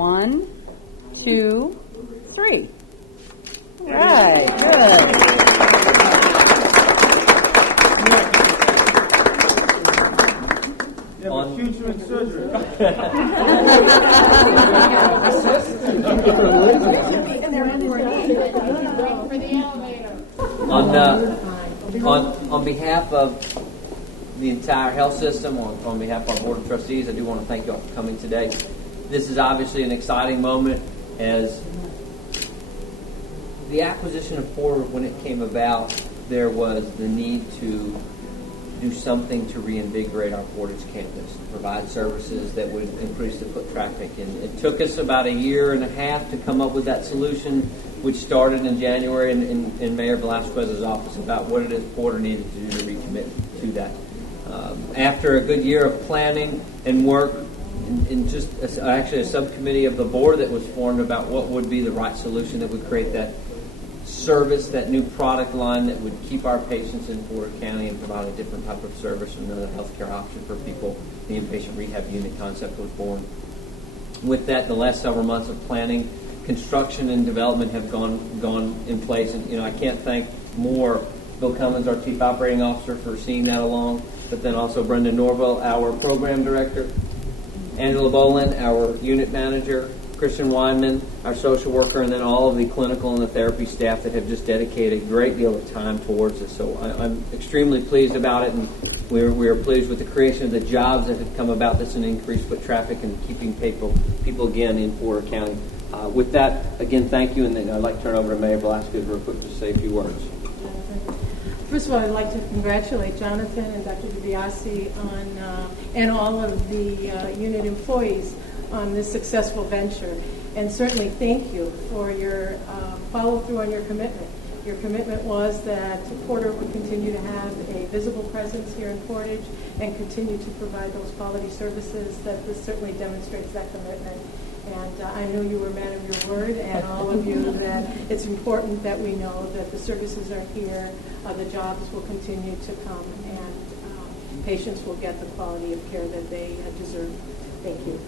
1, 2, 3. All right, good. You have a future in surgery. On behalf of the entire health system, on behalf of our Board of Trustees, I do want to thank you all for coming today. This is obviously an exciting moment as the acquisition of Porter, when it came about, there was the need to do something to reinvigorate our Portage campus, provide services that would increase the foot traffic. And it took us about a year and a half to come up with that solution, which started in January in Mayor Velasquez's office about what it is Porter needed to do to recommit to that. After a good year of planning and work, in just actually a subcommittee of the board that was formed about what would be the right solution that would create that service, that new product line that would keep our patients in Porter County and provide a different type of service and another healthcare option for people. The inpatient rehab unit concept was born. With that, the last several months of planning, construction and development have gone in place. And I can't thank more Bill Cummins, our Chief Operating Officer, for seeing that along, but then also Brendan Norville, our Program Director, Angela Bolin, our Unit Manager, Christian Weinman, our social worker, and then all of the clinical and the therapy staff that have just dedicated a great deal of time towards this. So I'm extremely pleased about it, and we're pleased with the creation of the jobs that have come about this and increased foot traffic and keeping people again in Porter County. With that, again, thank you, and then I'd like to turn over to Mayor Velasquez real quick to say a few words. First of all, I'd like to congratulate Jonathan and Dr. DiBiase and all of the unit employees on this successful venture. And certainly thank you for your follow-through on your commitment. Your commitment was that Porter would continue to have a visible presence here in Portage and continue to provide those quality services. That this certainly demonstrates that commitment. And I know you were a man of your word, and all of you, that it's important that we know that the services are here, the jobs will continue to come, and patients will get the quality of care that they deserve. Thank you.